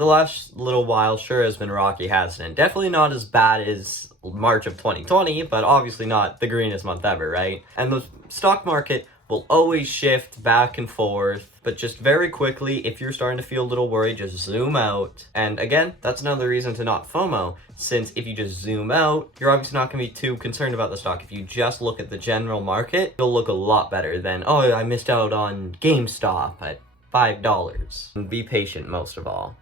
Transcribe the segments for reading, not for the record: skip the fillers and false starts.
The last little while sure has been rocky, hasn't it? Definitely not as bad as March of 2020, but obviously not the greenest month ever, right? And the stock market will always shift back and forth, but just very quickly, if you're starting to feel a little worried, just zoom out. And again, that's another reason to not FOMO, since if you just zoom out, you're obviously not going to be too concerned about the stock. If you just look at the general market, it'll look a lot better than, oh, I missed out on GameStop at $5. And be patient most of all.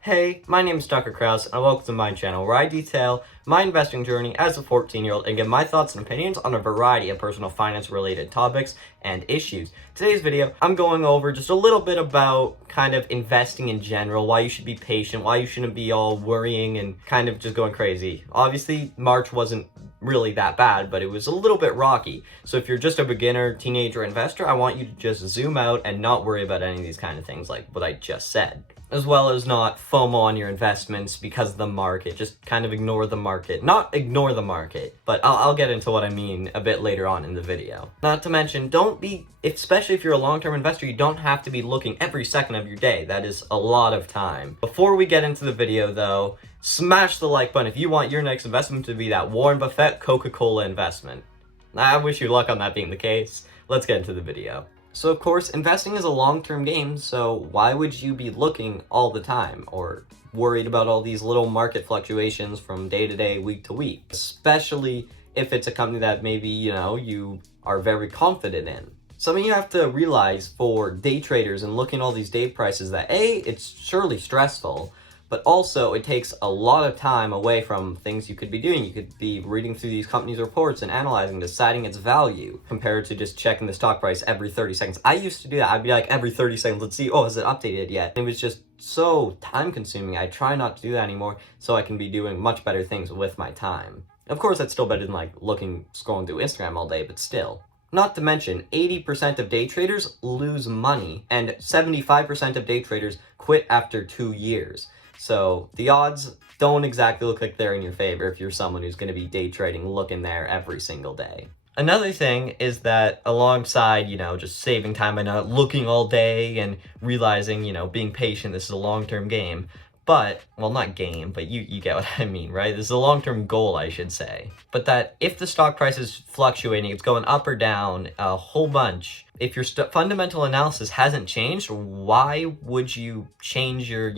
Hey, my name is Tucker Kraus, and welcome to my channel, where I detail my investing journey as a 14-year-old and give my thoughts and opinions on a variety of personal finance-related topics and issues. Today's video, I'm going over just a little bit about kind of investing in general, why you should be patient, why you shouldn't be all worrying and kind of just going crazy. Obviously, March wasn't really that bad, but it was a little bit rocky. So if you're just a beginner, teenager, investor, I want you to just zoom out and not worry about any of these kind of things like what I just said. As well as not FOMO on your investments because of the market. Just kind of ignore the market. Not ignore the market, but I'll get into what I mean a bit later on in the video. Not to mention, don't be, especially if you're a long-term investor, you don't have to be looking every second of your day. That is a lot of time. Before we get into the video though, smash the like button if you want your next investment to be that Warren Buffett Coca-Cola investment. I wish you luck on that being the case. Let's get into the video. So of course, investing is a long-term game, so why would you be looking all the time or worried about all these little market fluctuations from day to day, week to week? Especially if it's a company that maybe, you are very confident in. Something you have to realize for day traders and looking at all these day prices that A, it's surely stressful, but also it takes a lot of time away from things you could be doing. You could be reading through these companies' reports and analyzing, deciding its value, compared to just checking the stock price every 30 seconds. I used to do that. I'd be like, every 30 seconds, let's see, oh, has it updated yet? And it was just so time consuming. I try not to do that anymore so I can be doing much better things with my time. Of course, that's still better than like scrolling through Instagram all day, but still. Not to mention, 80% of day traders lose money and 75% of day traders quit after 2 years. So the odds don't exactly look like they're in your favor if you're someone who's going to be day trading looking there every single day. Another thing is that alongside, just saving time by not looking all day and realizing, being patient, this is a long-term game. But, well, not game, but you get what I mean, right? This is a long-term goal, I should say. But that if the stock price is fluctuating, it's going up or down a whole bunch. If your fundamental analysis hasn't changed, why would you change your,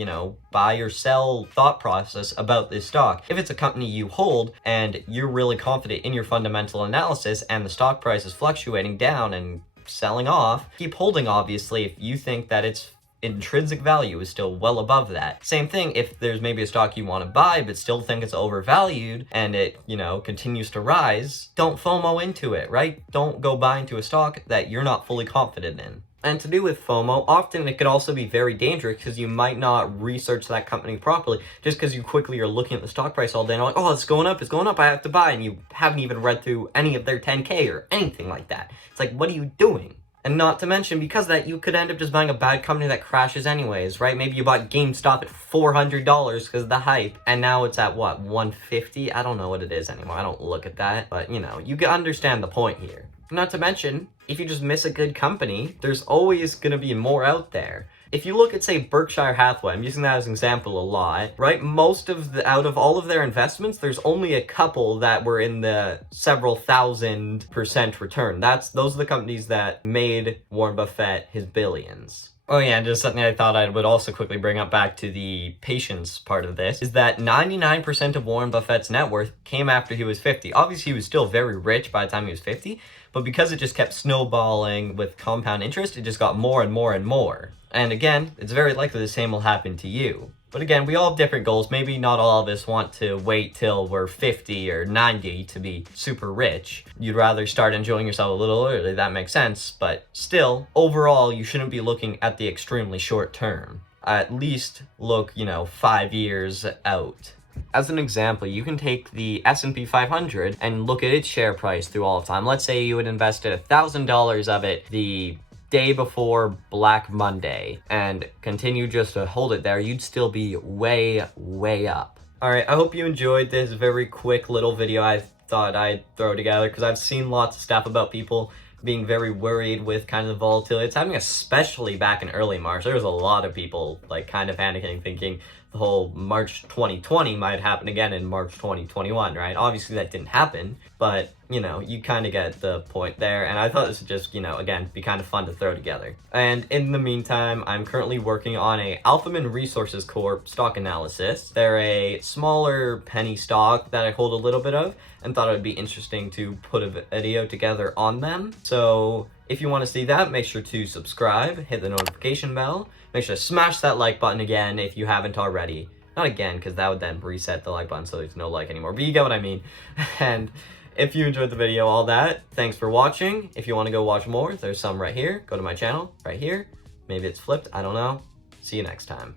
buy or sell thought process about this stock? If it's a company you hold and you're really confident in your fundamental analysis and the stock price is fluctuating down and selling off, keep holding, obviously, if you think that its intrinsic value is still well above that. Same thing if there's maybe a stock you want to buy but still think it's overvalued and it, continues to rise, don't FOMO into it, right? Don't go buy into a stock that you're not fully confident in. And to do with FOMO, often it could also be very dangerous because you might not research that company properly just because you quickly are looking at the stock price all day and like, oh, it's going up, I have to buy, and you haven't even read through any of their 10K or anything like that. It's like, what are you doing? And not to mention, because of that, you could end up just buying a bad company that crashes anyways, right? Maybe you bought GameStop at $400 because of the hype, and now it's at, what, $150? I don't know what it is anymore. I don't look at that. But, you can understand the point here. Not to mention, if you just miss a good company, there's always going to be more out there. If you look at, say, Berkshire Hathaway, I'm using that as an example a lot, right? Out of all of their investments, there's only a couple that were in the several 1,000% return. Those are the companies that made Warren Buffett his billions. Oh yeah, and just something I thought I would also quickly bring up back to the patience part of this, is that 99% of Warren Buffett's net worth came after he was 50. Obviously, he was still very rich by the time he was 50, but because it just kept snowballing with compound interest, it just got more and more and more. And again, it's very likely the same will happen to you. But again, we all have different goals. Maybe not all of us want to wait till we're 50 or 90 to be super rich. You'd rather start enjoying yourself a little early, that makes sense. But still, overall, you shouldn't be looking at the extremely short term. At least look, 5 years out. As an example, you can take the S&P 500 and look at its share price through all of time. Let's say you had invested $1,000 of it the day before Black Monday and continue just to hold it there, you'd still be way, way up. Alright, I hope you enjoyed this very quick little video I thought I'd throw together because I've seen lots of stuff about people being very worried with kind of the volatility it's having, especially back in early March. There was a lot of people like kind of panicking, thinking the whole March 2020 might happen again in March 2021, right? Obviously that didn't happen, but you know, you kind of get the point there, and I thought this would just, you know, again, be kind of fun to throw together. And in the meantime, I'm currently working on a Alphaman Resources Corp stock analysis. They're a smaller penny stock that I hold a little bit of, and thought it would be interesting to put a video together on them. So if you want to see that, make sure to subscribe, hit the notification bell, make sure to smash that like button again if you haven't already. Not again, because that would then reset the like button so there's no like anymore, but you get what I mean. And if you enjoyed the video, all that, thanks for watching. If you want to go watch more, there's some right here. Go to my channel, right here. Maybe it's flipped, I don't know. See you next time.